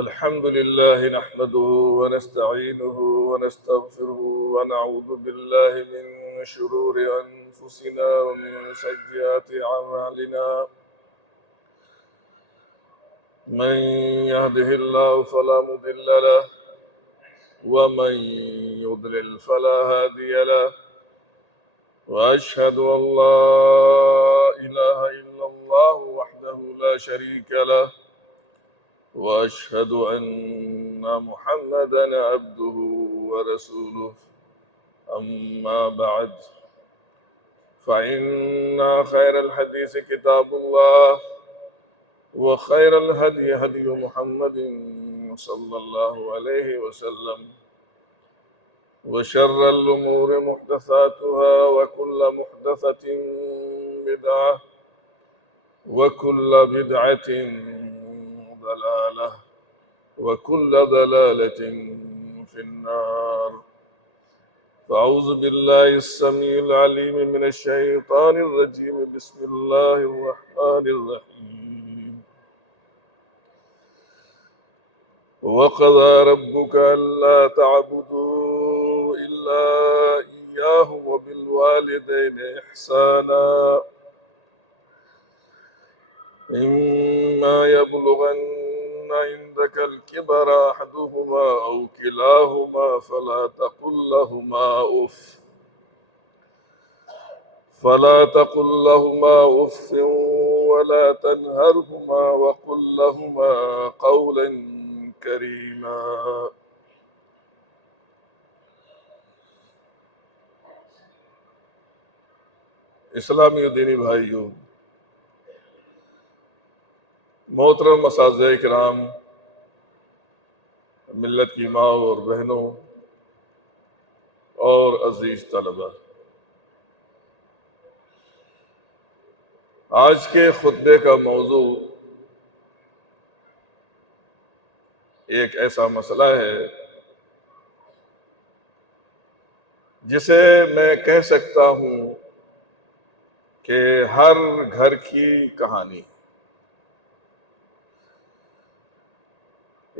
الحمد لله نحمده ونستعينه ونستغفره ونعوذ بالله من شرور أنفسنا ومن سيئات أعمالنا. من يهده الله فلا مضل له ومن يضلل فلا هادي له، وأشهد أن لا إله إلا الله وحده لا شريك له، وأشهد أن محمدًا عبده ورسوله. أما بعد، فإن خير الحديث كتاب الله، وخير الهدي هدي محمد صلى الله عليه وسلم، وشر الأمور محدثاتها، وكل محدثة بدعة، وكل بدعة ضلالة، وكل ضلالة في النار. فأعوذ بالله السميع العليم من الشيطان الرجيم. بسم الله الرحمن الرحيم. وقضى ربك ألا تعبدوا إلا إياه وبالوالدين إحسانا. إما يبلغن عندك الكبر أحدهما أو كلاهما فلا تقل لهما أف ولا تنهرهما وقل لهما قولا كريما. اسلامی و دینی بھائیوں، محترم اساتذہ کرام، ملت کی ماں اور بہنوں اور عزیز طلبہ، آج کے خطبے کا موضوع ایک ایسا مسئلہ ہے جسے میں کہہ سکتا ہوں کہ ہر گھر کی کہانی.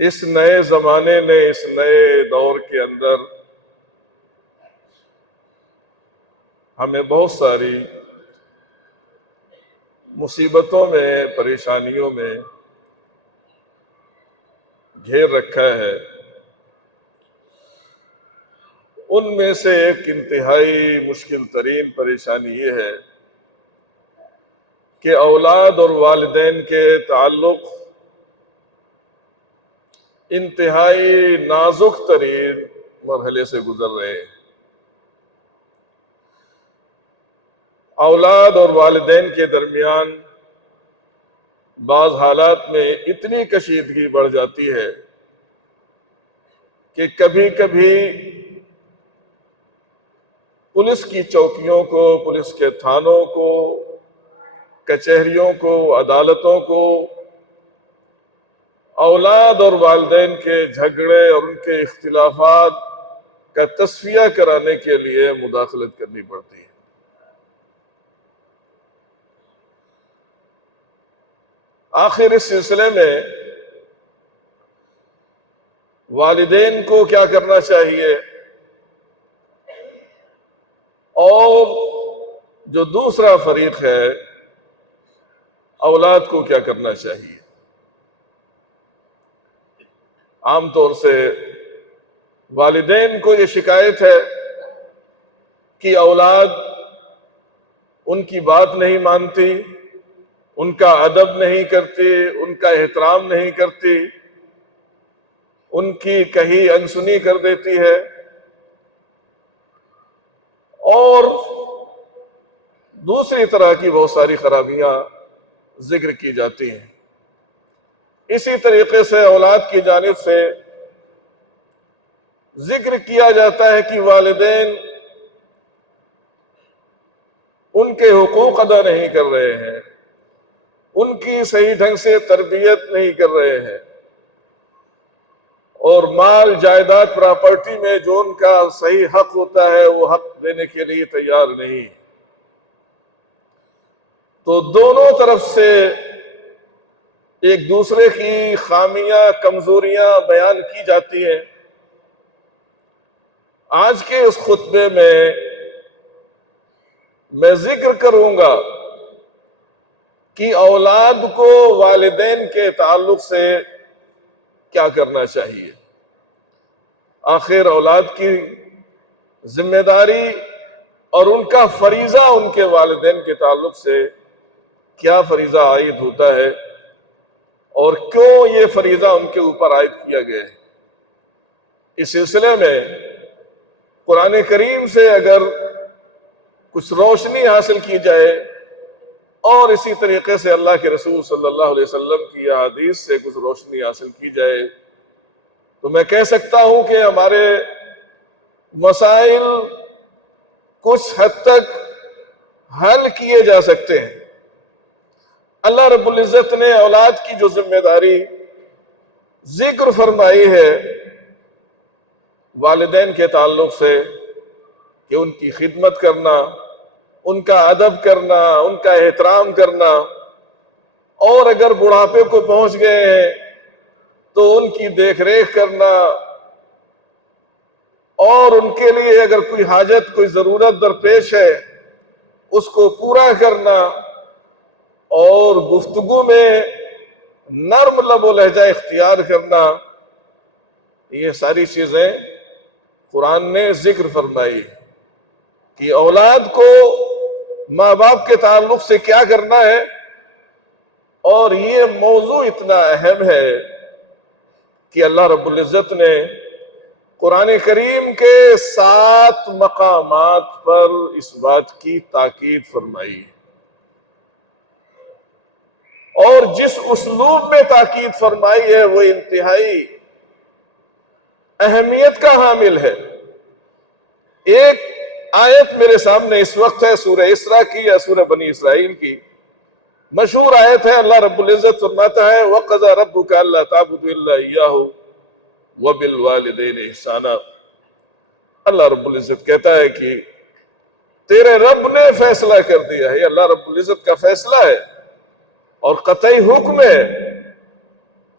اس نئے زمانے نے، اس نئے دور کے اندر ہمیں بہت ساری مصیبتوں میں، پریشانیوں میں گھیر رکھا ہے. ان میں سے ایک انتہائی مشکل ترین پریشانی یہ ہے کہ اولاد اور والدین کے تعلق انتہائی نازک ترین مرحلے سے گزر رہے ہیں. اولاد اور والدین کے درمیان بعض حالات میں اتنی کشیدگی بڑھ جاتی ہے کہ کبھی کبھی پولیس کی چوکیوں کو، پولیس کے تھانوں کو، کچہریوں کو، عدالتوں کو اولاد اور والدین کے جھگڑے اور ان کے اختلافات کا تصفیہ کرانے کے لیے مداخلت کرنی پڑتی ہے. آخر اس سلسلے میں والدین کو کیا کرنا چاہیے اور جو دوسرا فریق ہے اولاد کو کیا کرنا چاہیے؟ عام طور سے والدین کو یہ شکایت ہے کہ اولاد ان کی بات نہیں مانتی، ان کا ادب نہیں کرتی، ان کا احترام نہیں کرتی، ان کی کہی انسنی کر دیتی ہے، اور دوسری طرح کی بہت ساری خرابیاں ذکر کی جاتی ہیں. اسی طریقے سے اولاد کی جانب سے ذکر کیا جاتا ہے کہ والدین ان کے حقوق ادا نہیں کر رہے ہیں، ان کی صحیح ڈھنگ سے تربیت نہیں کر رہے ہیں، اور مال جائیداد پراپرٹی میں جو ان کا صحیح حق ہوتا ہے وہ حق دینے کے لیے تیار نہیں. تو دونوں طرف سے ایک دوسرے کی خامیاں کمزوریاں بیان کی جاتی ہیں۔ آج کے اس خطبے میں ذکر کروں گا کہ اولاد کو والدین کے تعلق سے کیا کرنا چاہیے۔ آخر اولاد کی ذمہ داری اور ان کا فریضہ ان کے والدین کے تعلق سے کیا فریضہ عائد ہوتا ہے اور کیوں یہ فریضہ ان کے اوپر عائد کیا گیا ہے۔ اس سلسلے میں قرآن کریم سے اگر کچھ روشنی حاصل کی جائے اور اسی طریقے سے اللہ کے رسول صلی اللہ علیہ وسلم کی احادیث سے کچھ روشنی حاصل کی جائے تو میں کہہ سکتا ہوں کہ ہمارے مسائل کچھ حد تک حل کیے جا سکتے ہیں۔ اللہ رب العزت نے اولاد کی جو ذمہ داری ذکر فرمائی ہے والدین کے تعلق سے کہ ان کی خدمت کرنا، ان کا ادب کرنا، ان کا احترام کرنا، اور اگر بڑھاپے کو پہنچ گئے ہیں تو ان کی دیکھ ریکھ کرنا، اور ان کے لیے اگر کوئی حاجت کوئی ضرورت درپیش ہے اس کو پورا کرنا، اور گفتگو میں نرم لب و لہجہ اختیار کرنا، یہ ساری چیزیں قرآن نے ذکر فرمائی کہ اولاد کو ماں باپ کے تعلق سے کیا کرنا ہے۔ اور یہ موضوع اتنا اہم ہے کہ اللہ رب العزت نے قرآن کریم کے 7 مقامات پر اس بات کی تاکید فرمائی، اور جس اسلوب میں تاکید فرمائی ہے وہ انتہائی اہمیت کا حامل ہے۔ ایک آیت میرے سامنے اس وقت ہے سورہ اسراء کی یا سورہ بنی اسرائیل کی، مشہور آیت ہے۔ اللہ رب العزت فرماتا ہے وَقَضَىٰ رَبُّكَ أَلَّا تَعْبُدُوا إِلَّا إِيَّاهُ وَبِالْوَالِدَيْنِ إِحْسَانًا۔ اللہ رب العزت کہتا ہے کہ تیرے رب نے فیصلہ کر دیا ہے، یہ اللہ رب العزت کا فیصلہ ہے اور قطعی حکم ہے۔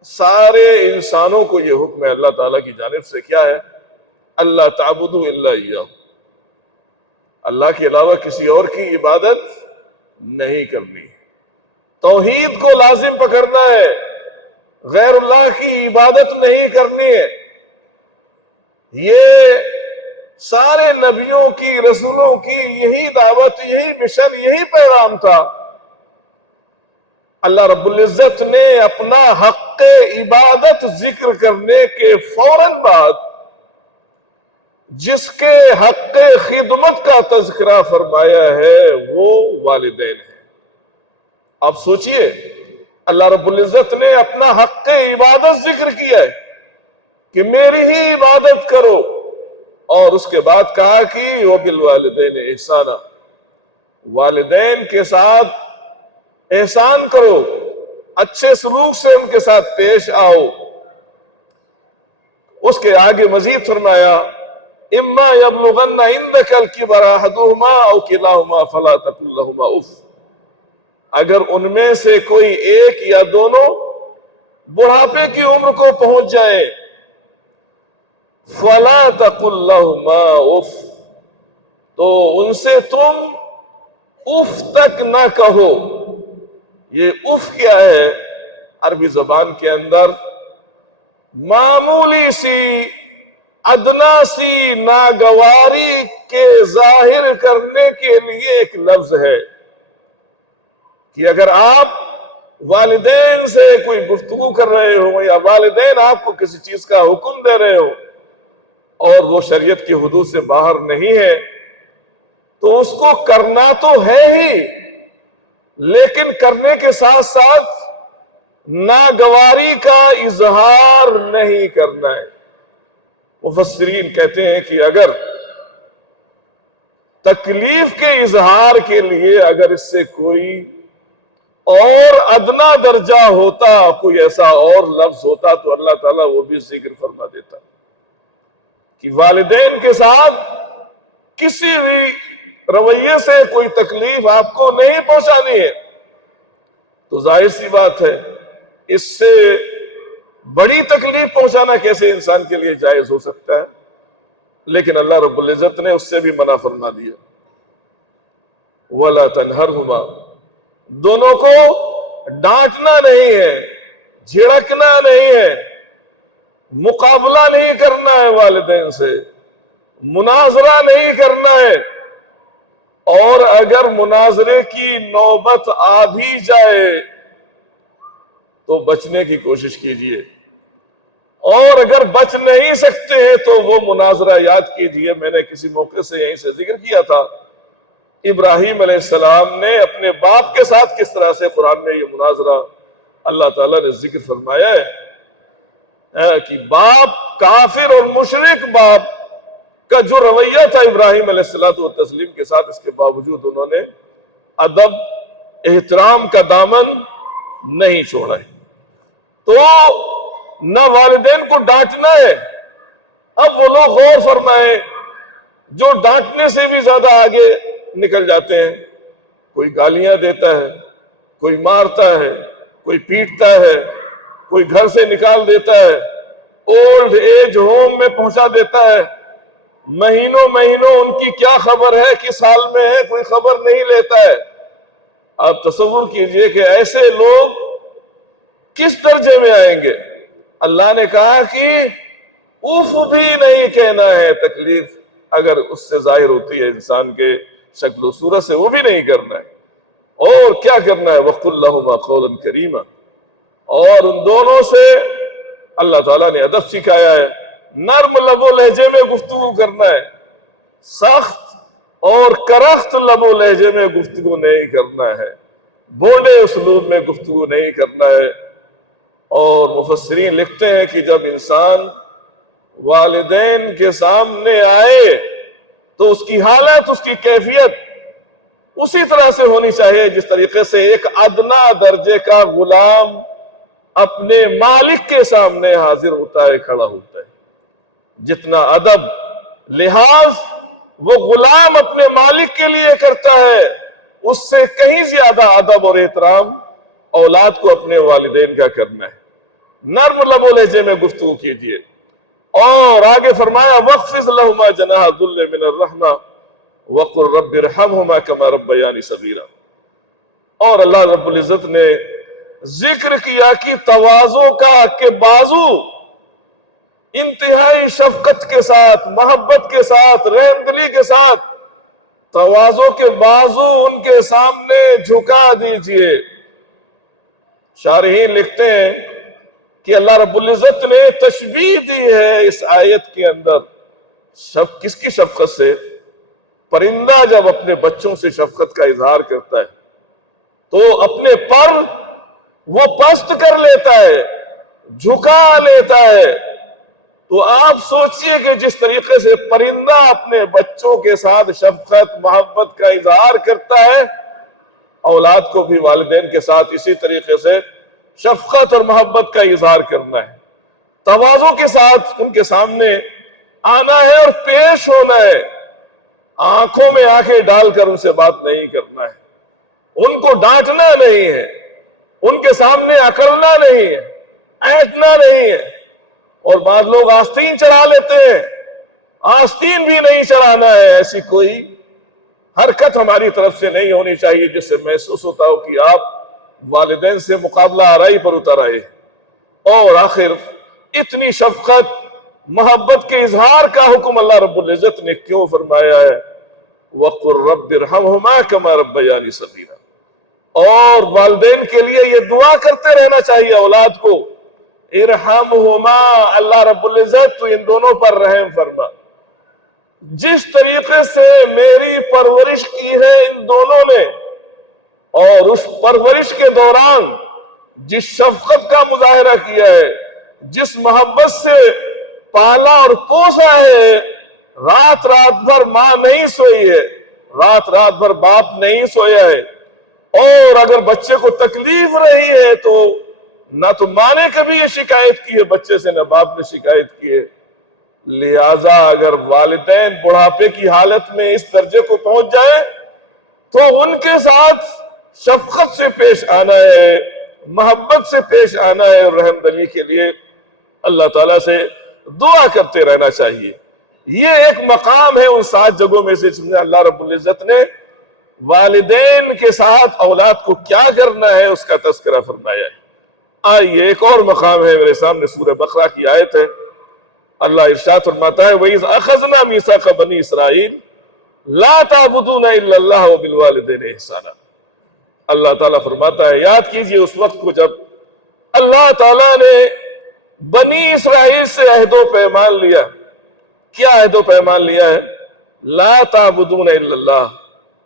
سارے انسانوں کو یہ حکم ہے اللہ تعالیٰ کی جانب سے، کیا ہے؟ اللہ تعبدوا الا اياه، اللہ کے علاوہ کسی اور کی عبادت نہیں کرنی، توحید کو لازم پکڑنا ہے، غیر اللہ کی عبادت نہیں کرنی ہے۔ یہ سارے نبیوں کی رسولوں کی یہی دعوت، یہی مشن، یہی پیغام تھا۔ اللہ رب العزت نے اپنا حق عبادت ذکر کرنے کے فوراً بعد جس کے حق خدمت کا تذکرہ فرمایا ہے وہ والدین ہیں۔ آپ سوچئے، اللہ رب العزت نے اپنا حق عبادت ذکر کیا ہے کہ میری ہی عبادت کرو، اور اس کے بعد کہا کہ وَبِالْوَالِدَيْنِ إِحْسَانًا، والدین کے ساتھ احسان کرو، اچھے سلوک سے ان کے ساتھ پیش آؤ۔ اس کے آگے مزید فرمایا اما یبلغن عندک الکبر احدہما او کلاہما فلا تقل لہما اف، اگر ان میں سے کوئی ایک یا دونوں بڑھاپے کی عمر کو پہنچ جائے فلا تقل لہما اف، تو ان سے تم اف تک نہ کہو۔ یہ اف کیا ہے؟ عربی زبان کے اندر معمولی سی ادنا سی ناگواری کے ظاہر کرنے کے لیے ایک لفظ ہے کہ اگر آپ والدین سے کوئی گفتگو کر رہے ہو یا والدین آپ کو کسی چیز کا حکم دے رہے ہو اور وہ شریعت کی حدود سے باہر نہیں ہے تو اس کو کرنا تو ہے ہی، لیکن کرنے کے ساتھ ساتھ ناگواری کا اظہار نہیں کرنا ہے۔ مفسرین کہتے ہیں کہ اگر تکلیف کے اظہار کے لیے اگر اس سے کوئی اور ادنا درجہ ہوتا، کوئی ایسا اور لفظ ہوتا تو اللہ تعالیٰ وہ بھی ذکر فرما دیتا کہ والدین کے ساتھ کسی بھی رویے سے کوئی تکلیف آپ کو نہیں پہنچانی ہے۔ تو ظاہر سی بات ہے اس سے بڑی تکلیف پہنچانا کیسے انسان کے لیے جائز ہو سکتا ہے؟ لیکن اللہ رب العزت نے اس سے بھی منع فرما دیا، وَلَا تَنْهَرْهُمَا، دونوں کو ڈانٹنا نہیں ہے، جھڑکنا نہیں ہے، مقابلہ نہیں کرنا ہے والدین سے، مناظرہ نہیں کرنا ہے، اور اگر مناظرے کی نوبت آ بھی جائے تو بچنے کی کوشش کیجئے، اور اگر بچ نہیں سکتے ہیں تو وہ مناظرہ یاد کیجئے۔ میں نے کسی موقع سے یہیں سے ذکر کیا تھا، ابراہیم علیہ السلام نے اپنے باپ کے ساتھ کس طرح سے قرآن میں یہ مناظرہ اللہ تعالیٰ نے ذکر فرمایا ہے کہ باپ، کافر اور مشرک باپ کا جو رویہ تھا ابراہیم علیہ السلام کے ساتھ، اس کے باوجود انہوں نے ادب، احترام کا دامن نہیں چھوڑا ہے۔ تو نہ والدین کو ڈانٹنا ہے۔ اب وہ لوگ غور فرمائیں جو ڈانٹنے سے بھی زیادہ آگے نکل جاتے ہیں، کوئی گالیاں دیتا ہے، کوئی مارتا ہے، کوئی پیٹتا ہے، کوئی گھر سے نکال دیتا ہے، اولڈ ایج ہوم میں پہنچا دیتا ہے، مہینوں ان کی کیا خبر ہے، کس حال میں ہے، کوئی خبر نہیں لیتا ہے۔ آپ تصور کیجئے کہ ایسے لوگ کس درجے میں آئیں گے۔ اللہ نے کہا کہ اف بھی نہیں کہنا ہے، تکلیف اگر اس سے ظاہر ہوتی ہے انسان کے شکل و صورت سے، وہ بھی نہیں کرنا ہے۔ اور کیا کرنا ہے؟ وَقُلْ لَهُمَا قَوْلًا كَرِيمًا، اور ان دونوں سے اللہ تعالیٰ نے ادب سکھایا ہے، نرم لب و لہجے میں گفتگو کرنا ہے، سخت اور کرخت لب و لہجے میں گفتگو نہیں کرنا ہے، بونڈے اسلوب میں گفتگو نہیں کرنا ہے۔ اور مفسرین لکھتے ہیں کہ جب انسان والدین کے سامنے آئے تو اس کی حالت، اس کی کیفیت اسی طرح سے ہونی چاہیے جس طریقے سے ایک ادنا درجے کا غلام اپنے مالک کے سامنے حاضر ہوتا ہے، کھڑا ہوتا ہے۔ جتنا ادب، لحاظ وہ غلام اپنے مالک کے لیے کرتا ہے، اس سے کہیں زیادہ ادب اور احترام اولاد کو اپنے والدین کا کرنا ہے۔ نرم لب و لہجے میں گفتگو کیجئے۔ اور آگے فرمایا وَاخْفِضْ لَهُمَا جَنَاحَ الذُّلِّ مِنَ الرَّحْمَةِ وَقُلْ رَبِّ ارْحَمْهُمَا كَمَا رَبَّيَانِي صَغِيرًا۔ اور اللہ رب العزت نے ذکر کیا کہ تواضع کا کہ بازو انتہائی شفقت کے ساتھ، محبت کے ساتھ، رحم دلی کے ساتھ تواضع کے بازو ان کے سامنے جھکا دیجئے۔ شارحین لکھتے ہیں کہ اللہ رب العزت نے تشبیہ دی ہے اس آیت کے اندر کس کی شفقت سے؟ پرندہ جب اپنے بچوں سے شفقت کا اظہار کرتا ہے تو اپنے پر وہ پست کر لیتا ہے، جھکا لیتا ہے۔ تو آپ سوچئے کہ جس طریقے سے پرندہ اپنے بچوں کے ساتھ شفقت، محبت کا اظہار کرتا ہے، اولاد کو بھی والدین کے ساتھ اسی طریقے سے شفقت اور محبت کا اظہار کرنا ہے، تواضع کے ساتھ ان کے سامنے آنا ہے اور پیش ہونا ہے۔ آنکھوں میں آنکھیں ڈال کر ان سے بات نہیں کرنا ہے، ان کو ڈانٹنا نہیں ہے، ان کے سامنے اکڑنا نہیں ہے، اینٹنا نہیں ہے۔ اور بعض لوگ آستین چڑھا لیتے ہیں، آستین بھی نہیں چڑھانا ہے۔ ایسی کوئی حرکت ہماری طرف سے نہیں ہونی چاہیے جس سے محسوس ہوتا ہو کہ آپ والدین سے مقابلہ آرائی پر اتر آئے۔ اور آخر اتنی شفقت، محبت کے اظہار کا حکم اللہ رب العزت نے کیوں فرمایا ہے؟ وَقُلْ رَبِّ ارْحَمْهُمَا كَمَا رَبَّيَانِي صَغِيرًا۔ اور والدین کے لیے یہ دعا کرتے رہنا چاہیے اولاد کو، ارحمہما، اللہ رب العزت تو ان دونوں پر رحم فرما، جس طریقے سے میری پرورش کی ہے ان دونوں نے، اور اس پرورش کے دوران جس شفقت کا مظاہرہ کیا ہے، جس محبت سے پالا اور پوسا ہے، رات بھر ماں نہیں سوئی ہے، رات بھر باپ نہیں سویا ہے، اور اگر بچے کو تکلیف رہی ہے تو نہ تو ماں نے کبھی یہ شکایت کی ہے بچے سے، نہ باپ نے شکایت کی ہے۔ لہٰذا اگر والدین بڑھاپے کی حالت میں اس درجے کو پہنچ جائیں تو ان کے ساتھ شفقت سے پیش آنا ہے، محبت سے پیش آنا ہے اور رحم دلی کے لیے اللہ تعالیٰ سے دعا کرتے رہنا چاہیے. یہ ایک مقام ہے ان 7 جگہوں میں سے جس میں اللہ رب العزت نے والدین کے ساتھ اولاد کو کیا کرنا ہے اس کا تذکرہ فرمایا ہے. آئیے ایک اور مقام ہے میرے سامنے، سورہ بقرہ کی آیت ہے. اللہ ارشاد فرماتا ہے وَإِذْ أَخَذْنَا مِيثَاقَ بَنِي إِسْرَائِيلَ لَا تَعْبُدُونَ إِلَّا اللَّهَ وَبِالْوَالِدَيْنِ إِحْسَانًا. اللہ تعالیٰ فرماتا ہے یاد کیجئے اس وقت کو جب اللہ تعالیٰ نے بنی اسرائیل سے عہد و پیمان لیا. کیا عہد و پیمان لیا ہے؟ لا تعبدون الا اللہ،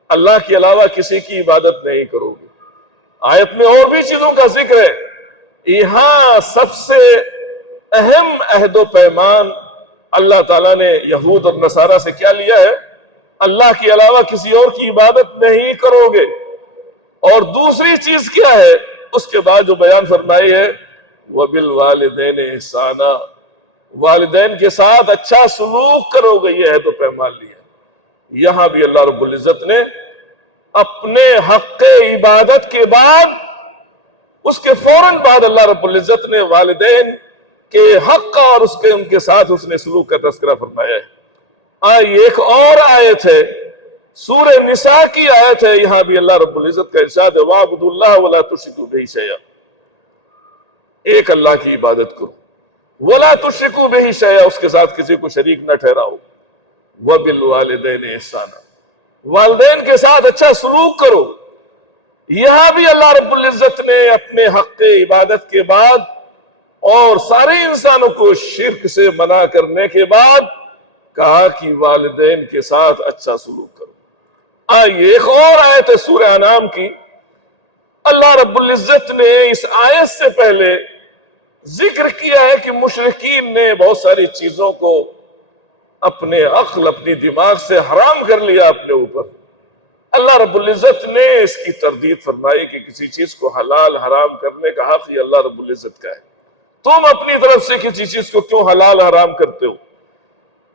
اللہ کے علاوہ کسی کی عبادت نہیں کرو گے. آیت میں اور بھی چیزوں کا ذکر ہے، یہاں سب سے اہم عہد و پیمان اللہ تعالیٰ نے یہود اور نصارہ سے کیا لیا ہے؟ اللہ کے علاوہ کسی اور کی عبادت نہیں کرو گے. اور دوسری چیز کیا ہے اس کے بعد جو بیان فرمائی ہے وَبِالْوَالِدَيْنِ إِحْسَانًا، والدین کے ساتھ اچھا سلوک کرو گے، یہ عہد و پیمان لیا. یہاں بھی اللہ رب العزت نے اپنے حق عبادت کے بعد، اس کے فوراً بعد اللہ رب العزت نے والدین کے حق اور ان کے ساتھ اس نے سلوک کا تذکرہ فرمایا ہے. آئیے ایک اور آیت ہے، سورہ نساء کی آیت ہے، یہاں بھی اللہ رب العزت کا ارشاد ہے وَاعْبُدُوا اللَّهَ وَلَا تُشْرِكُوا بِهِ شَيْئًا، ایک اللہ کی عبادت کرو. وَلَا تُشْرِكُوا بِهِ شَيْئًا، اس کے ساتھ کسی کو شریک نہ ٹھہراؤ. وَبِالْوَالِدَيْنِ إِحْسَانًا، والدین کے ساتھ اچھا سلوک کرو. یہاں بھی اللہ رب العزت نے اپنے حق عبادت کے بعد اور سارے انسانوں کو شرک سے منع کرنے کے بعد کہا کہ والدین کے ساتھ اچھا سلوک کرو. آئیے ایک اور آیت ہے سورہ انعام کی، اللہ رب العزت نے اس آیت سے پہلے ذکر کیا ہے کہ مشرکین نے بہت ساری چیزوں کو اپنے عقل اپنی دماغ سے حرام کر لیا اپنے اوپر. اللہ رب العزت نے اس کی تردید فرمائی کہ کسی چیز کو حلال حرام کرنے کا حق یہ اللہ رب العزت کا ہے. تم اپنی طرف سے کسی چیز کو کیوں حلال حرام کرتے ہو؟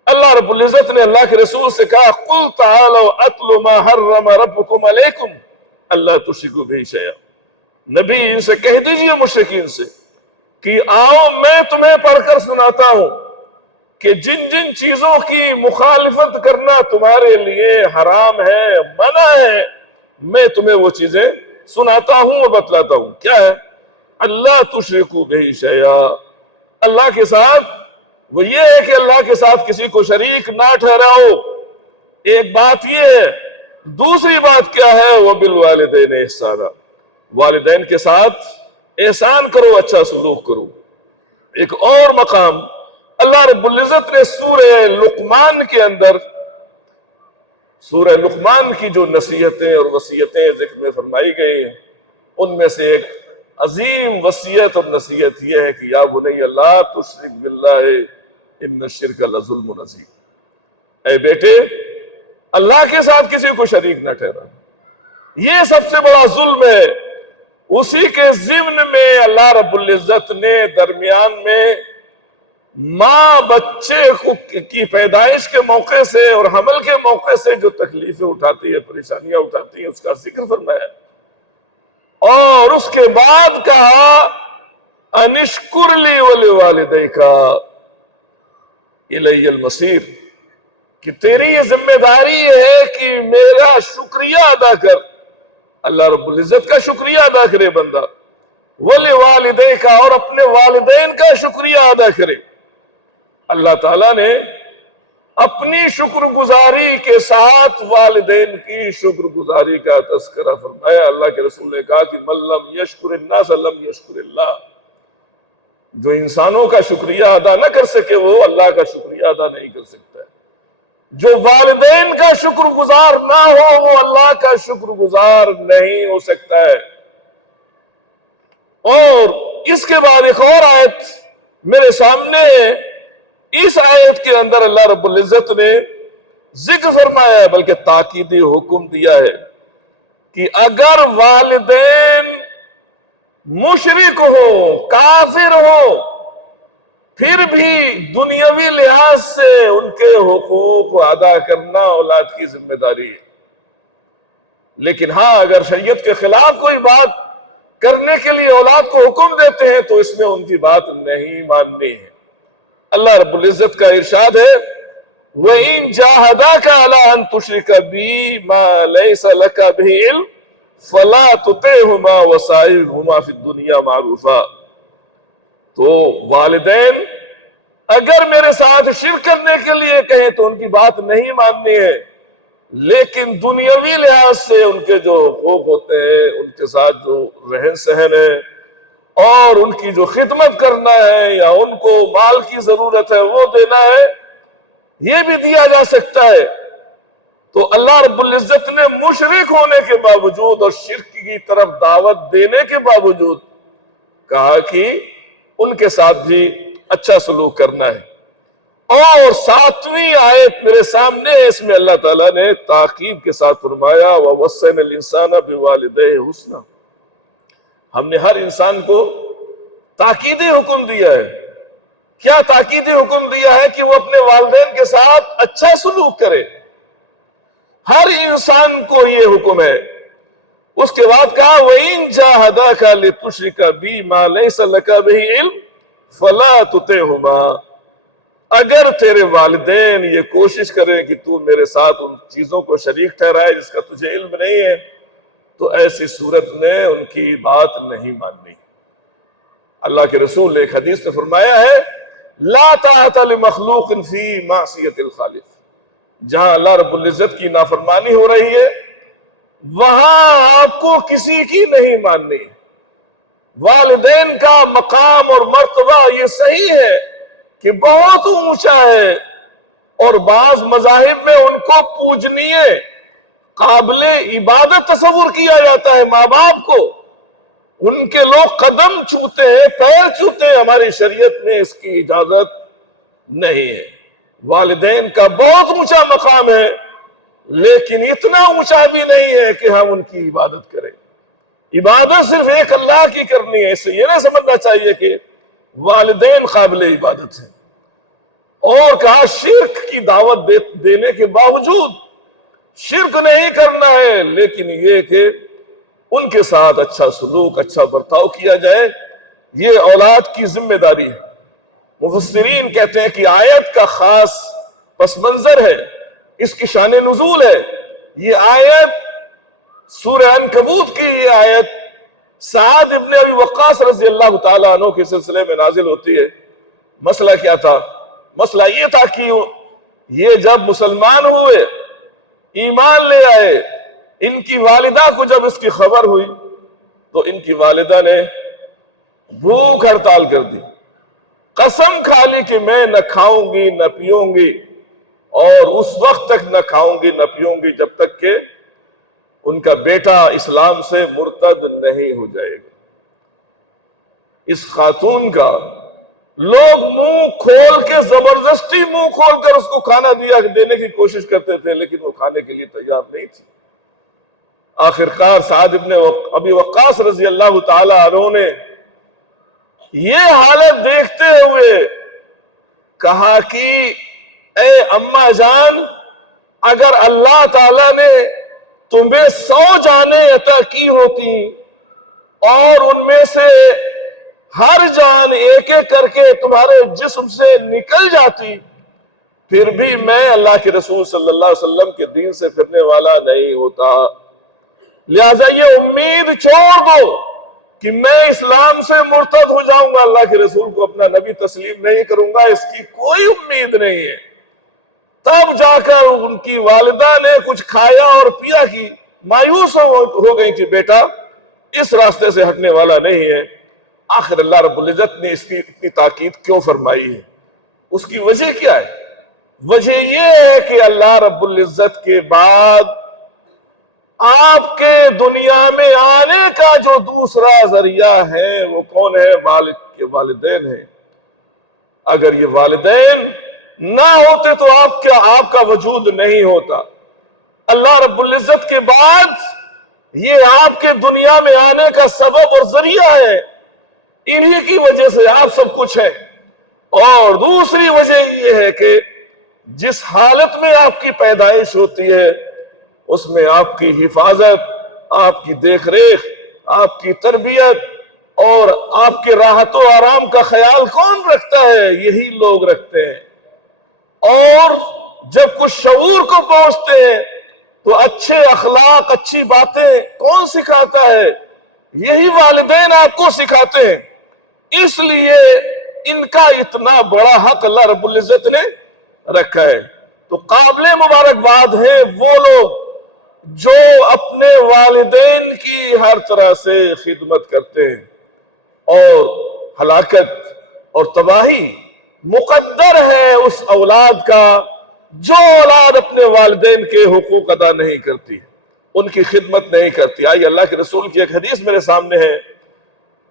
اللہ رب العزت نے اللہ کے رسول سے کہا قُلْ تَعَالَوْا أَتْلُ مَا حَرَّمَ رَبُّكُمْ عَلَيْكُمْ أَلَّا تُشْرِكُوا بِهِ شَيْئًا. نبی ان سے کہہ دیجئے مشرکین سے کہ آؤ میں تمہیں پڑھ کر سناتا ہوں کہ جن جن چیزوں کی مخالفت کرنا تمہارے لیے حرام ہے، منع ہے، میں تمہیں وہ چیزیں سناتا ہوں اور بتلاتا ہوں. کیا ہے؟ اللہ تشرکو بہ شیئا، اللہ کے ساتھ وہ یہ ہے کہ اللہ کے ساتھ کسی کو شریک نہ ٹھہراؤ. ایک بات یہ ہے، دوسری بات کیا ہے؟ وَبِالْوَالِدَيْنِ إِحْسَانًا، والدین کے ساتھ احسان کرو، اچھا سلوک کرو. ایک اور مقام اللہ رب العزت نے سورہ لقمان کے اندر، سورہ لقمان کی جو نصیحتیں اور وصیتیں ذکر میں فرمائی گئی ہیں ان میں سے ایک عظیم وصیت اور نصیحت یہ ہے کہ یا بنی لا تشرک باللہ ان الشرک لظلم عظیم. اے بیٹے اللہ کے ساتھ کسی کو شریک نہ ٹھہرا، یہ سب سے بڑا ظلم ہے. اسی کے ضمن میں اللہ رب العزت نے درمیان میں ماں بچے کی پیدائش کے موقع سے اور حمل کے موقع سے جو تکلیفیں اٹھاتی ہے، پریشانیاں اٹھاتی ہیں، اس کا ذکر فرمایا. اور اس کے بعد کہا انشکر لی ولوالدیک الی المصیر، کہ تیری یہ ذمہ داری ہے کہ میرا شکریہ ادا کر. اللہ رب العزت کا شکریہ ادا کرے بندہ، ولوالدیک، اور اپنے والدین کا شکریہ ادا کرے. اللہ تعالیٰ نے اپنی شکر گزاری کے ساتھ والدین کی شکر گزاری کا تذکرہ فرمایا. اللہ کے رسول نے کہا کہ من لم یشکر الناس لم یشکر اللہ، جو انسانوں کا شکریہ ادا نہ کر سکے وہ اللہ کا شکریہ ادا نہیں کر سکتا. جو والدین کا شکر گزار نہ ہو وہ اللہ کا شکر گزار نہیں ہو سکتا ہے. اور اس کے بعد ایک اور آیت میرے سامنے، اس آیت کے اندر اللہ رب العزت نے ذکر فرمایا ہے، بلکہ تاکیدی حکم دیا ہے کہ اگر والدین مشرک ہو، کافر ہو، پھر بھی دنیاوی لحاظ سے ان کے حقوق ادا کرنا اولاد کی ذمہ داری ہے. لیکن ہاں اگر شریعت کے خلاف کوئی بات کرنے کے لیے اولاد کو حکم دیتے ہیں تو اس میں ان کی بات نہیں ماننی ہے۔ اللہ رب العزت کا ارشاد ہے وَإِن جَاهَدَاكَ عَلَىٰ أَن تُشْرِكَ بِي مَا لَيْسَ لَكَ بِهِ عِلْمٌ فَلَا تُطِعْهُمَا وَصَاحِبْهُمَا فِي الدُّنْيَا مَعْرُوفًا۔ تو والدین اگر میرے ساتھ شرک کرنے کے لیے کہیں تو ان کی بات نہیں ماننی ہے، لیکن دنیاوی لحاظ سے ان کے جو حقوق ہوتے ہیں، ان کے ساتھ جو رہن سہن ہے اور ان کی جو خدمت کرنا ہے یا ان کو مال کی ضرورت ہے وہ دینا ہے، یہ بھی دیا جا سکتا ہے۔ تو اللہ رب العزت نے مشرک ہونے کے باوجود اور شرک کی طرف دعوت دینے کے باوجود کہا کہ ان کے ساتھ بھی اچھا سلوک کرنا ہے۔ اور 7ویں آیت میرے سامنے ہے، اس میں اللہ تعالیٰ نے تاکید کے ساتھ فرمایا وَوَصَّيْنَا الْإِنسَانَ بِوَالِدَيْهِ حُسْنًا۔ ہم نے ہر انسان کو تاکیدی حکم دیا ہے۔ کیا تاکیدی حکم دیا ہے؟ کہ وہ اپنے والدین کے ساتھ اچھا سلوک کرے۔ ہر انسان کو یہ حکم ہے۔ اس کے بعد کہا وَإِن جَاهَدَاكَ لِتُشْرِكَ بِي مَا لَيْسَ لَكَ بِهِ عِلْمٌ فَلَا تُطِعْهُمَا۔ اگر تیرے والدین یہ کوشش کریں کہ تو میرے ساتھ ان چیزوں کو شریک ٹھہرائے جس کا تجھے علم نہیں ہے، تو ایسی صورت میں ان کی بات نہیں ماننی۔ اللہ کے رسول نے ایک حدیث میں فرمایا ہے لا طاعۃ لمخلوق فی معصیۃ الخالق۔ جہاں اللہ رب العزت کی نافرمانی ہو رہی ہے وہاں آپ کو کسی کی نہیں ماننی۔ والدین کا مقام اور مرتبہ یہ صحیح ہے کہ بہت اونچا ہے، اور بعض مذاہب میں ان کو پوجنیے قابل عبادت تصور کیا جاتا ہے۔ ماں باپ کو ان کے لوگ قدم چھوتے ہیں، پیر چھوتے ہیں، ہماری شریعت میں اس کی اجازت نہیں ہے۔ والدین کا بہت اونچا مقام ہے، لیکن اتنا اونچا بھی نہیں ہے کہ ہم ان کی عبادت کریں۔ عبادت صرف ایک اللہ کی کرنی ہے، اس سے یہ نہ سمجھنا چاہیے کہ والدین قابل عبادت ہیں۔ اور کہا شرک کی دعوت دینے کے باوجود شرک نہیں کرنا ہے، لیکن یہ کہ ان کے ساتھ اچھا سلوک، اچھا برتاؤ کیا جائے، یہ اولاد کی ذمہ داری ہے۔ مفسرین کہتے ہیں کہ آیت کا خاص پس منظر ہے، اس کی شان نزول ہے۔ یہ آیت سورہ عنکبوت کی یہ آیت سعد ابن ابی وقاص رضی اللہ تعالیٰ عنہ کے سلسلے میں نازل ہوتی ہے۔ مسئلہ کیا تھا؟ مسئلہ یہ تھا کہ یہ جب مسلمان ہوئے، ایمان لے آئے، ان کی والدہ کو جب اس کی خبر ہوئی تو ان کی والدہ نے بھوک ہڑتال کر دی، قسم کھا لی کہ میں نہ کھاؤں گی نہ پیوں گی، اور اس وقت تک نہ کھاؤں گی نہ پیوں گی جب تک کہ ان کا بیٹا اسلام سے مرتد نہیں ہو جائے گا۔ اس خاتون کا لوگ منہ کھول کے زبردستی منہ کھول کر اس کو کھانا دینے کی کوشش کرتے تھے، لیکن وہ کھانے کے لیے تیار نہیں تھی۔ آخرکار سعد ابن ابی وقاص رضی اللہ تعالی عنہ نے یہ حالت دیکھتے ہوئے کہا کہ اے اماں جان، اگر اللہ تعالیٰ نے تمہیں 100 جانیں عطا کی ہوتی اور ان میں سے ہر جان ایک ایک کر کے تمہارے جسم سے نکل جاتی، پھر بھی میں اللہ کے رسول صلی اللہ علیہ وسلم کے دین سے پھرنے والا نہیں ہوتا۔ لہذا یہ امید چھوڑ دو کہ میں اسلام سے مرتد ہو جاؤں گا، اللہ کے رسول کو اپنا نبی تسلیم نہیں کروں گا، اس کی کوئی امید نہیں ہے۔ تب جا کر ان کی والدہ نے کچھ کھایا اور پیا کی مایوس ہو گئی کہ بیٹا اس راستے سے ہٹنے والا نہیں ہے۔ آخر اللہ رب العزت نے اس کی اتنی تاکید کیوں فرمائی ہے؟ اس کی وجہ کیا ہے؟ وجہ یہ ہے کہ اللہ رب العزت کے بعد آپ کے دنیا میں آنے کا جو دوسرا ذریعہ ہے وہ کون ہے؟ والد کے والدین ہیں۔ اگر یہ والدین نہ ہوتے تو آپ کا وجود نہیں ہوتا۔ اللہ رب العزت کے بعد یہ آپ کے دنیا میں آنے کا سبب اور ذریعہ ہے، انہی کی وجہ سے آپ سب کچھ ہیں۔ اور دوسری وجہ یہ ہے کہ جس حالت میں آپ کی پیدائش ہوتی ہے اس میں آپ کی حفاظت، آپ کی دیکھ ریکھ، آپ کی تربیت اور آپ کے راحت و آرام کا خیال کون رکھتا ہے؟ یہی لوگ رکھتے ہیں۔ اور جب کچھ شعور کو پہنچتے ہیں تو اچھے اخلاق، اچھی باتیں کون سکھاتا ہے؟ یہی والدین آپ کو سکھاتے ہیں۔ اس لیے ان کا اتنا بڑا حق اللہ رب العزت نے رکھا ہے۔ تو قابل مبارکباد ہیں وہ لوگ جو اپنے والدین کی ہر طرح سے خدمت کرتے ہیں، اور ہلاکت اور تباہی مقدر ہے اس اولاد کا جو اولاد اپنے والدین کے حقوق ادا نہیں کرتی، ان کی خدمت نہیں کرتی۔ آئیے اللہ کے رسول کی ایک حدیث میرے سامنے ہے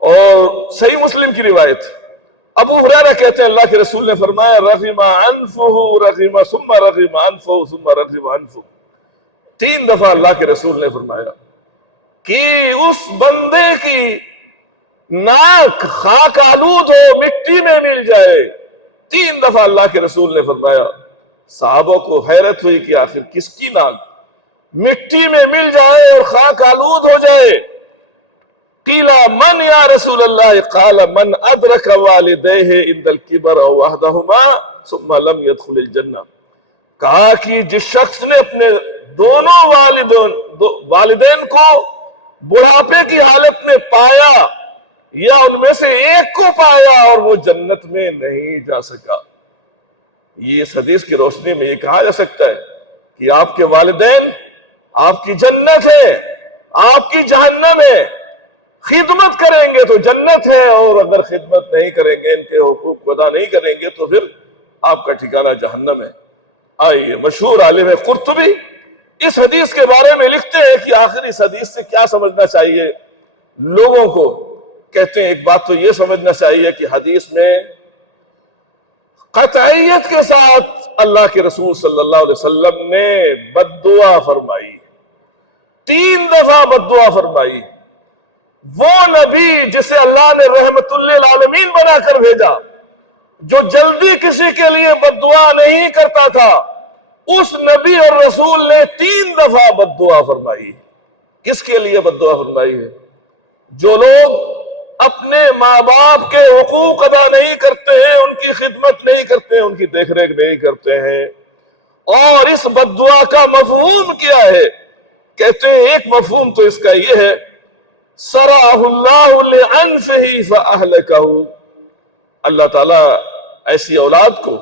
اور صحیح مسلم کی روایت۔ ابو ہریرہ کہتے ہیں اللہ کے رسول نے فرمایا رغم انفہ رغم ثم رغم انفہ ثم رغم انفہ، 3 دفعہ اللہ کے رسول نے فرمایا کہ اس بندے کی ناک خاک آلود ہو، مٹی میں مل جائے۔ 3 دفعہ اللہ کے رسول نے فرمایا۔ صحابہ کو حیرت ہوئی کہ آخر کس کی ناک مٹی میں مل جائے اور خاک آلود ہو جائے؟ قیل من یا رسول اللہ؟ قال من ادرک والدیہ عند الکبر او احدہما ثم لم يدخل الجنہ۔ کہا کہ جس شخص نے اپنے دونوں والدین کو بڑھاپے کی حالت میں پایا یا ان میں سے ایک کو پایا اور وہ جنت میں نہیں جا سکا۔ یہ اس حدیث کی روشنی میں یہ کہا جا سکتا ہے کہ آپ کے والدین آپ کی جنت ہے، آپ کی جہنم ہے۔ خدمت کریں گے تو جنت ہے، اور اگر خدمت نہیں کریں گے، ان کے حقوق کو ادا نہیں کریں گے تو پھر آپ کا ٹھکانہ جہنم ہے۔ آئیے مشہور عالم قرطبی اس حدیث کے بارے میں لکھتے ہیں کہ آخر اس حدیث سے کیا سمجھنا چاہیے لوگوں کو۔ کہتے ہیں ایک بات تو یہ سمجھنا چاہیے کہ حدیث میں قطعیت کے ساتھ اللہ کے رسول صلی اللہ علیہ وسلم نے بد دعا فرمائی، 3 دفعہ بد دعا فرمائی۔ وہ نبی جسے اللہ نے رحمت للعالمین بنا کر بھیجا، جو جلدی کسی کے لیے بد دعا نہیں کرتا تھا، اس نبی اور رسول نے 3 دفعہ بد دعا فرمائی۔ کس کے لیے بد دعا فرمائی ہے؟ جو لوگ اپنے ماں باپ کے حقوق ادا نہیں کرتے ہیں، ان کی خدمت نہیں کرتے ہیں، ان کی دیکھ ریکھ نہیں کرتے ہیں۔ اور اس بد دعا کا مفہوم کیا ہے؟ کہتے ہیں ایک مفہوم تو اس کا یہ ہے صرعہ اللہ لعنفہ فاہلکہ، اللہ تعالیٰ ایسی اولاد کو،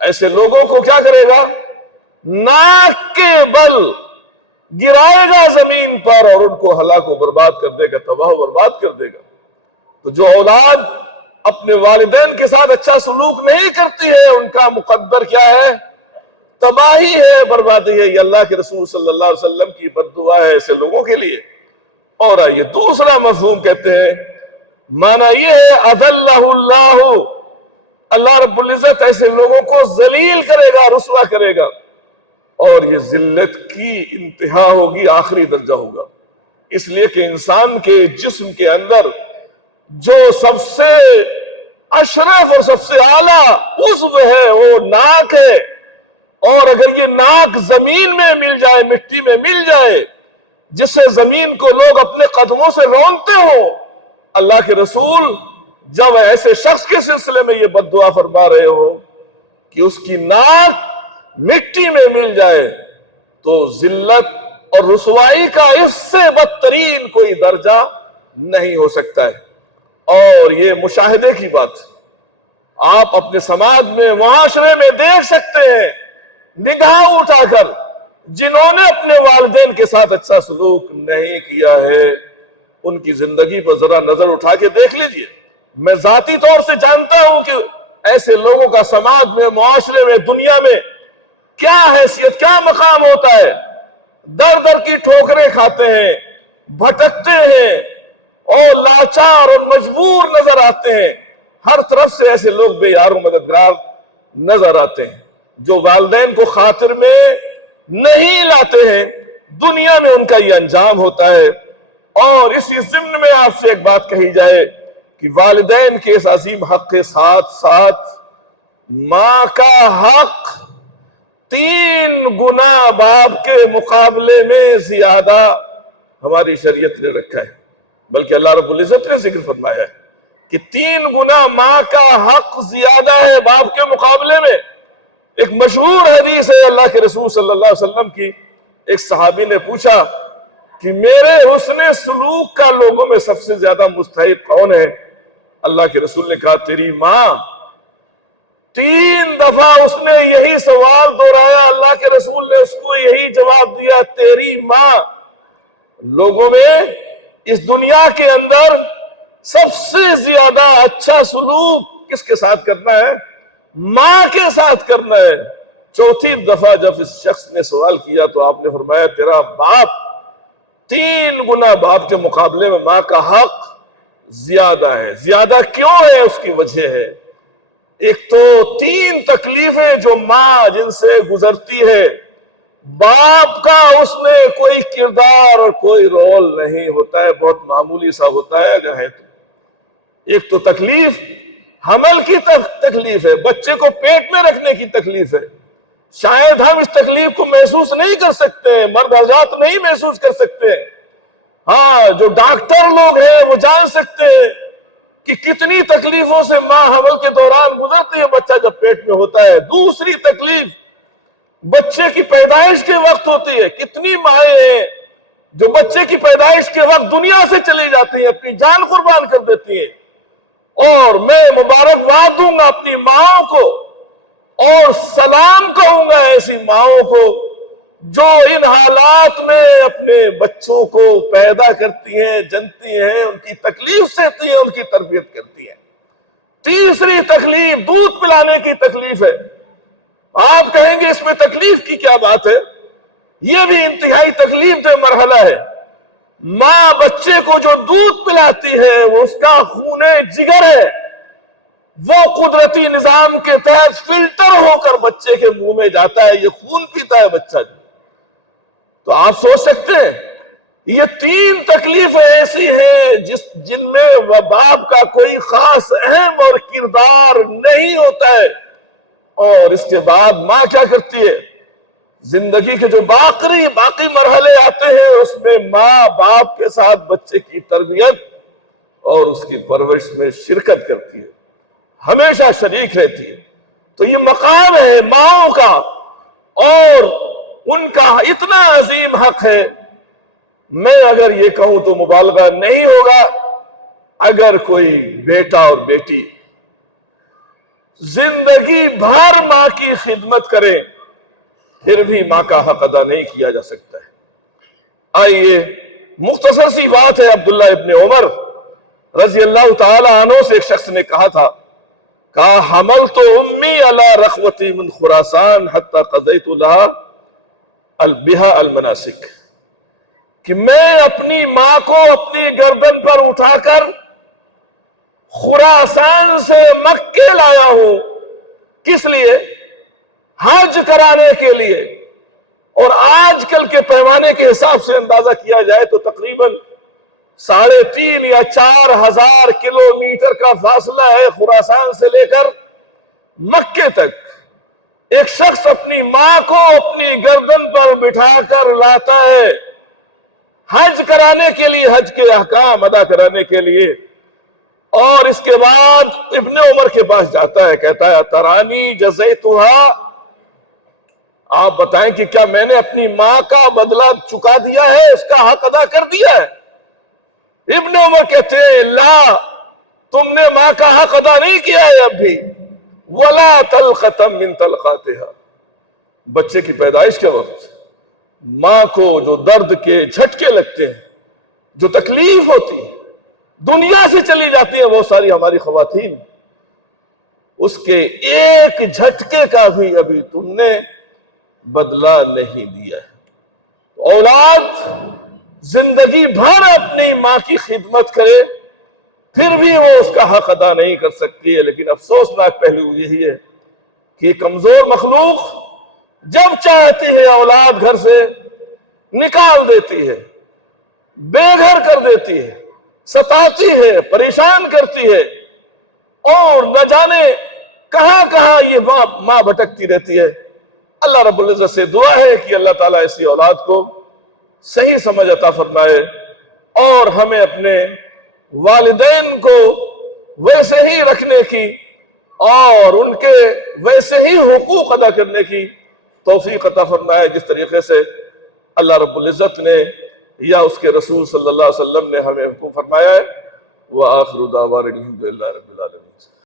ایسے لوگوں کو کیا کرے گا؟ ناک کے بل گرائے گا زمین پر اور ان کو ہلاک و برباد کر دے گا، تباہ و برباد کر دے گا۔ تو جو اولاد اپنے والدین کے ساتھ اچھا سلوک نہیں کرتی ہے، ان کا مقدر کیا ہے؟ تباہی ہے، بربادی ہے۔ یہ اللہ کے رسول صلی اللہ علیہ وسلم کی بد دعا ہے ایسے لوگوں کے لیے۔ اور آئیے دوسرا مفہوم کہتے ہیں، معنی یہ ہے اذلہ اللہ، اللہ رب العزت ایسے لوگوں کو ذلیل کرے گا، رسوا کرے گا، اور یہ ذلت کی انتہا ہوگی، آخری درجہ ہوگا۔ اس لیے کہ انسان کے جسم کے اندر جو سب سے اشرف اور سب سے اعلیٰ عضو ہے وہ ناک ہے، اور اگر یہ ناک زمین میں مل جائے، مٹی میں مل جائے، جس سے زمین کو لوگ اپنے قدموں سے رونتے ہو، اللہ کے رسول جب ایسے شخص کے سلسلے میں یہ بد دعا فرما رہے ہو کہ اس کی ناک مٹی میں مل جائے، تو ذلت اور رسوائی کا اس سے بدترین کوئی درجہ نہیں ہو سکتا ہے۔ اور یہ مشاہدے کی بات آپ اپنے سماج میں، معاشرے میں دیکھ سکتے ہیں، نگاہ اٹھا کر جنہوں نے اپنے والدین کے ساتھ اچھا سلوک نہیں کیا ہے، ان کی زندگی پر ذرا نظر اٹھا کے دیکھ لیجئے۔ میں ذاتی طور سے جانتا ہوں کہ ایسے لوگوں کا سماج میں، معاشرے میں، دنیا میں کیا حیثیت، کیا مقام ہوتا ہے۔ در در کی ٹھوکریں کھاتے ہیں، بھٹکتے ہیں اور لاچار اور مجبور نظر آتے ہیں۔ ہر طرف سے ایسے لوگ بے یار و مددگار نظر آتے ہیں جو والدین کو خاطر میں نہیں لاتے ہیں، دنیا میں ان کا یہ انجام ہوتا ہے۔ اور اسی ضمن میں آپ سے ایک بات کہی جائے کہ والدین کے اس عظیم حق کے ساتھ ساتھ ماں کا حق 3 گنا باپ کے مقابلے میں زیادہ ہماری شریعت نے رکھا ہے۔ بلکہ اللہ رب العزت نے ذکر فرمایا ہے کہ 3 گنا ماں کا حق زیادہ ہے باپ کے مقابلے میں۔ ایک مشہور حدیث ہے اللہ کے رسول صلی اللہ علیہ وسلم کی، ایک صحابی نے پوچھا کہ میرے حسن سلوک کا لوگوں میں سب سے زیادہ مستحق کون ہے؟ اللہ کے رسول نے کہا تیری ماں۔ 3 دفعہ اس نے یہی سوال دہرایا، اللہ کے رسول نے اس کو یہی جواب دیا، تیری ماں۔ لوگوں میں اس دنیا کے اندر سب سے زیادہ اچھا سلوک کس کے ساتھ کرنا ہے؟ ماں کے ساتھ کرنا ہے۔ 4تھی دفعہ جب اس شخص نے سوال کیا تو آپ نے فرمایا تیرا باپ 3 گنا باپ کے مقابلے میں ماں کا حق زیادہ ہے۔ زیادہ کیوں ہے؟ اس کی وجہ ہے، ایک تو 3 تکلیفیں جو ماں جن سے گزرتی ہے، باپ کا اس میں کوئی کردار اور کوئی رول نہیں ہوتا ہے، بہت معمولی سا ہوتا ہے اگر ہے تو۔ ایک تو تکلیف حمل کی تکلیف ہے، بچے کو پیٹ میں رکھنے کی تکلیف ہے، شاید ہم اس تکلیف کو محسوس نہیں کر سکتے، مرد حضرات نہیں محسوس کر سکتے، ہاں جو ڈاکٹر لوگ ہیں وہ جان سکتے ہیں کہ کتنی تکلیفوں سے ماں حمل کے دوران گزرتی ہے بچہ جب پیٹ میں ہوتا ہے۔ دوسری تکلیف بچے کی پیدائش کے وقت ہوتی ہے، کتنی مائیں ہیں جو بچے کی پیدائش کے وقت دنیا سے چلی جاتی ہیں، اپنی جان قربان کر دیتی ہیں، اور میں مبارکباد دوں گا اپنی ماؤں کو اور سلام کہوں گا ایسی ماؤں کو جو ان حالات میں اپنے بچوں کو پیدا کرتی ہیں، جنتی ہیں، ان کی تکلیف سہتی ہیں، ان کی تربیت کرتی ہیں۔ تیسری تکلیف دودھ پلانے کی تکلیف ہے۔ آپ کہیں گے اس میں تکلیف کی کیا بات ہے؟ یہ بھی انتہائی تکلیف دہ مرحلہ ہے۔ ماں بچے کو جو دودھ پلاتی ہے وہ اس کا خون جگر ہے، وہ قدرتی نظام کے تحت فلٹر ہو کر بچے کے منہ میں جاتا ہے، یہ خون پیتا ہے بچہ۔ تو آپ سوچ سکتے ہیں یہ 3 تکلیفیں ایسی ہیں جن میں باپ کا کوئی خاص اہم اور کردار نہیں ہوتا ہے، اور اس کے بعد ماں کیا کرتی ہے؟ زندگی کے جو باقی مرحلے آتے ہیں اس میں ماں باپ کے ساتھ بچے کی تربیت اور اس کی پرورش میں شرکت کرتی ہے، ہمیشہ شریک رہتی ہے۔ تو یہ مقام ہے ماؤں کا، اور ان کا اتنا عظیم حق ہے۔ میں اگر یہ کہوں تو مبالغہ نہیں ہوگا، اگر کوئی بیٹا اور بیٹی زندگی بھر ماں کی خدمت کرے پھر بھی ماں کا حق ادا نہیں کیا جا سکتا ہے۔ آئیے مختصر سی بات ہے، عبداللہ ابن عمر رضی اللہ تعالی عنہ سے ایک شخص نے کہا تھا، کہا حملت امی علی رخوتی من خراسان حتی قضیت لها بها المناسک، کہ میں اپنی ماں کو اپنی گردن پر اٹھا کر خراسان سے مکے لایا ہوں، کس لیے؟ حج کرانے کے لیے۔ اور آج کل کے پیمانے کے حساب سے اندازہ کیا جائے تو تقریباً 3.5 یا 4 ہزار کلومیٹر کا فاصلہ ہے خراسان سے لے کر مکے تک۔ ایک شخص اپنی ماں کو اپنی گردن پر بٹھا کر لاتا ہے حج کرانے کے لیے، حج کے احکام ادا کرانے کے لیے، اور اس کے بعد ابن عمر کے پاس جاتا ہے، کہتا ہے ترانی جزیتها، آپ بتائیں کہ کیا میں نے اپنی ماں کا بدلہ چکا دیا ہے، اس کا حق ادا کر دیا ہے؟ ابن عمر کہتے ہیں لا، تم نے ماں کا حق ادا نہیں کیا ہے اب بھی۔ ولا طلقة من طلقاتها، بچے کی پیدائش کے وقت ماں کو جو درد کے جھٹکے لگتے ہیں، جو تکلیف ہوتی ہے، دنیا سے چلی جاتی ہیں بہت ساری ہماری خواتین، اس کے ایک جھٹکے کا بھی ابھی تم نے بدلہ نہیں دیا ہے۔ اولاد زندگی بھر اپنی ماں کی خدمت کرے پھر بھی وہ اس کا حق ادا نہیں کر سکتی ہے، لیکن افسوسناک پہلو یہی ہے کہ کمزور مخلوق جب چاہتی ہے اولاد گھر سے نکال دیتی ہے، بے گھر کر دیتی ہے، ستاتی ہے، پریشان کرتی ہے، اور نہ جانے کہاں کہاں یہ ماں بھٹکتی رہتی ہے۔ اللہ رب العزت سے دعا ہے کہ اللہ تعالیٰ ایسی اولاد کو صحیح سمجھ عطا فرمائے اور ہمیں اپنے والدین کو ویسے ہی رکھنے کی اور ان کے ویسے ہی حقوق ادا کرنے کی توفیق عطا فرمائے جس طریقے سے اللہ رب العزت نے یا اس کے رسول صلی اللہ علیہ وسلم نے ہمیں حکم فرمایا ہے۔ وآخر دعوانا الحمدللہ رب العالمین۔